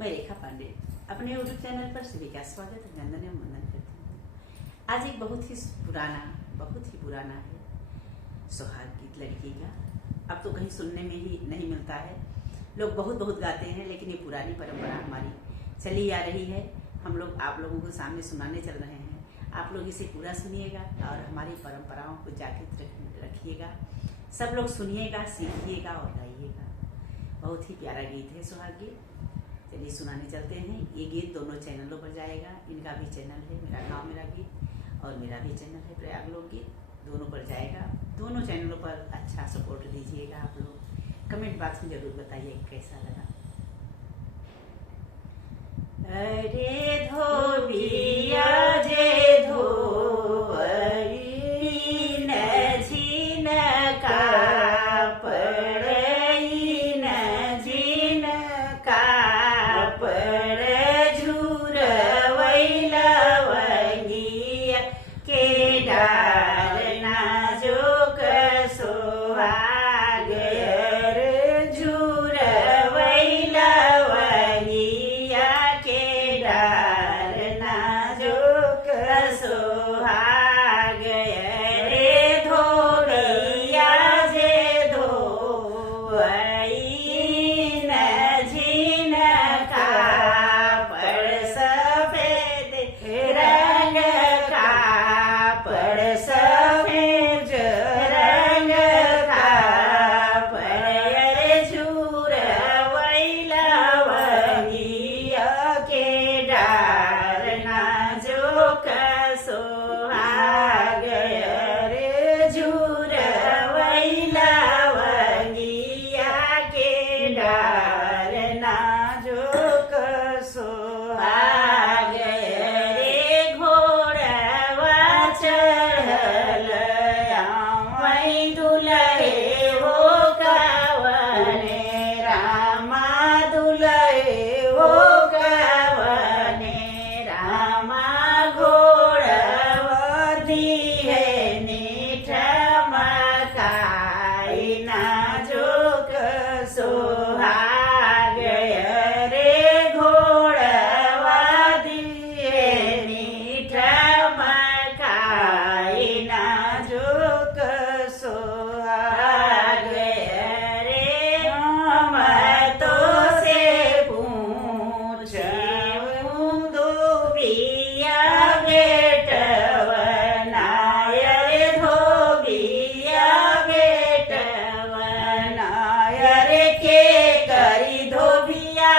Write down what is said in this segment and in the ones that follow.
मैं रेखा पांडे अपने YouTube channel पर सभी का स्वागत अभिनंदन एवं वंदन करती हूँ। आज एक बहुत ही पुराना है सुहाग गीत लड़की का। अब तो कहीं सुनने में ही नहीं मिलता है। लोग बहुत गाते हैं, लेकिन ये पुरानी परंपरा हमारी चली आ रही है। हम लोग आप लोगों को सामने सुनाने चल रहे हैं। आप लोग इसे पूरा सुनिएगा और हमारी परंपराओं को जागृत रखिएगा। सब लोग सुनिएगा, सीखिएगा और गाइएगा। बहुत ही प्यारा गीत है सुहाग गीत। चलिए सुनाने चलते हैं। ये गीत दोनों चैनलों पर जाएगा। इनका भी चैनल है मेरा गाँव मेरा गीत, और मेरा भी चैनल है प्रयाग लोक गीत। दोनों पर जाएगा। दोनों चैनलों पर अच्छा सपोर्ट दीजिएगा। आप लोग कमेंट बॉक्स में जरूर बताइए कैसा लगा। अरे धोबिया जे धोवरी न झीन कापड़ई न झीन कापड़ झुरवैला वंगिया के डार नाजुक सोहाग झुरवैला वंगिया के डार नाजुक सोहाग रे धोबिया जे धोवई न झीन कापड़ सफेद रंग कापड़ सफेद रंग कापड़ झुरवैला वंगिया के डार नाजुक सोहाग रे झुरवैला वंगिया के डार नाजुक सोहाग रे घोड़वा चढ़ल वहीं दुलहे हो कवने रामा दुलहे हो कवने रामा घोड़वा दिहे नीठ मकाई नाजुक सोहाग रे घोड़वा दिहे नीठ मकाई नाजुक सोहाग रे हम तो से पूछूं धोबिया बेटवना रे धोबिया बेटवना रे के करी धोबिया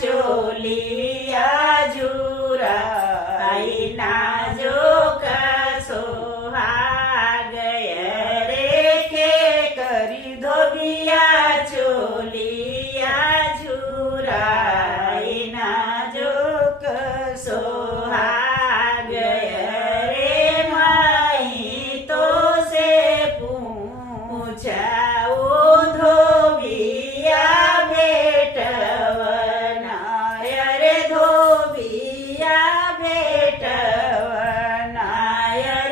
चोलिया झुराई नाजुक सोहाग रे के करी धोबिया चोलिया झुराई नाजुक सोहाग रे माई तो से पूछाओ धोबिया बेटवना रे धोबिया बेटवना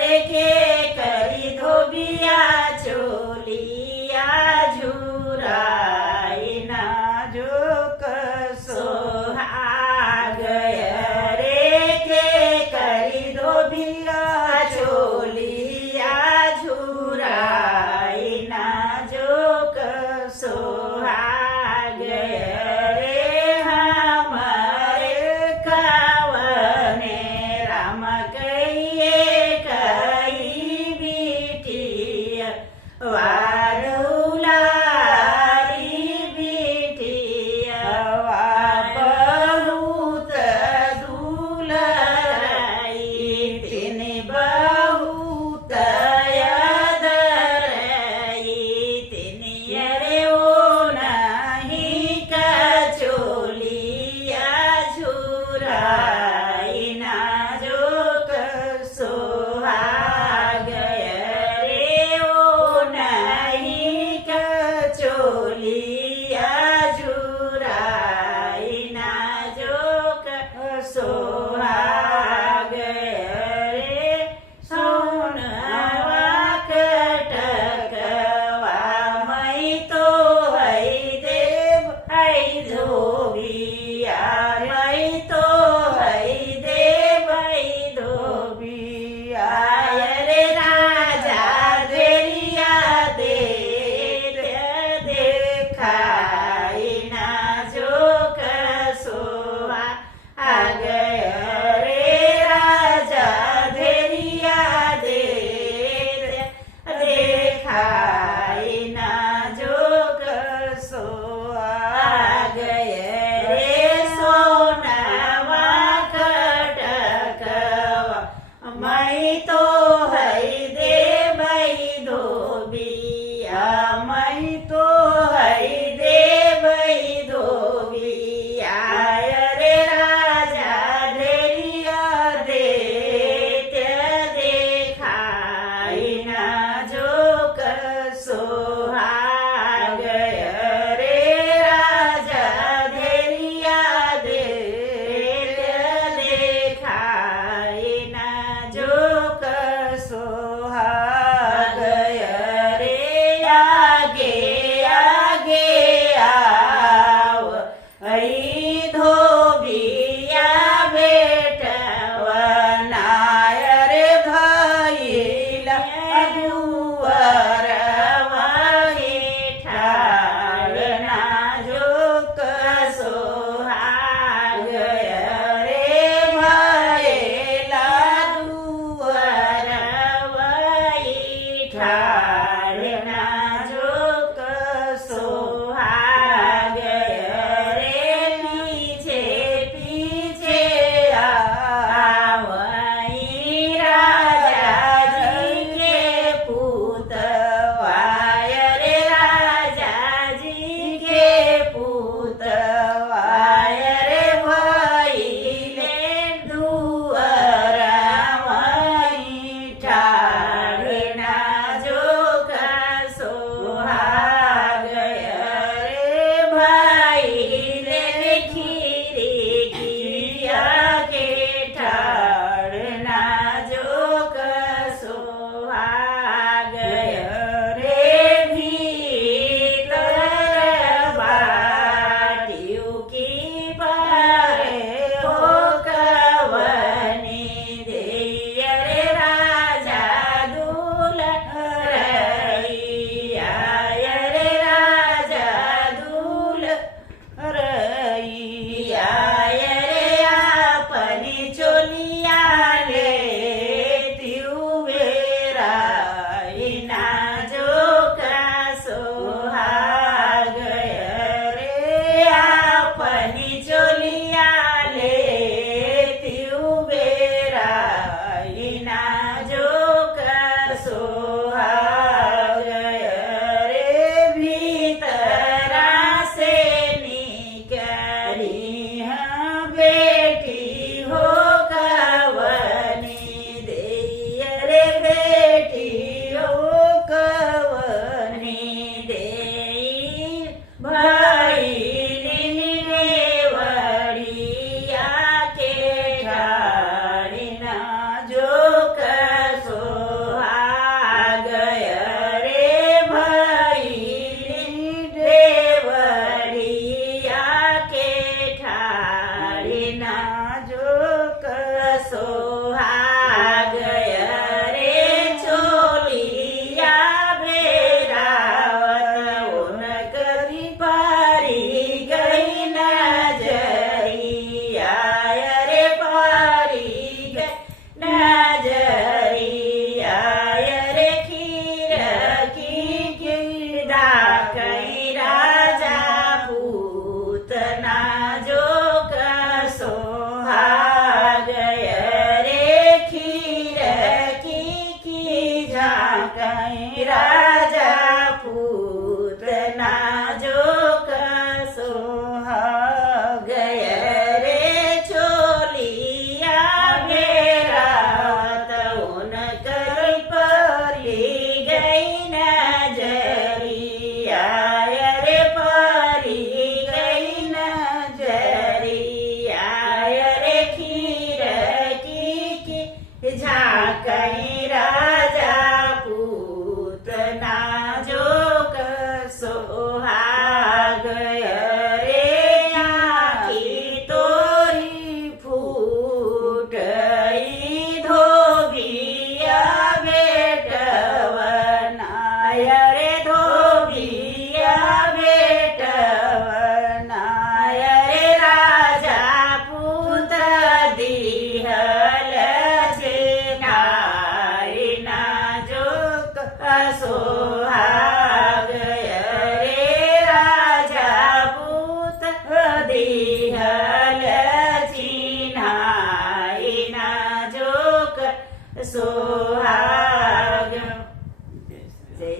रे के करी धोबिया चोलिया झुराई नाजुक सोहाग रे के करी धोबिया चोलिया झुराई नाजुक सोहाग रे हमारे कवने राम कहिए कई बिटिया वारुलारी बिटिया बहुत दुलराई तीन बहुत यादराई तीन रे ओ नहीं कचोलिया झुराई नाजुक सोहाग रे ओ नहीं कचोलिया झुराई नाजुक सोहाग रे सोनवा कटकवा मई तो है देव है धोबिया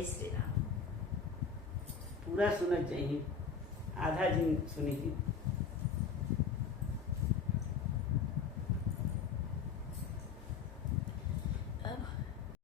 श्री राम। पूरा सुनना चाहिए, आधा दिन सुनी थी।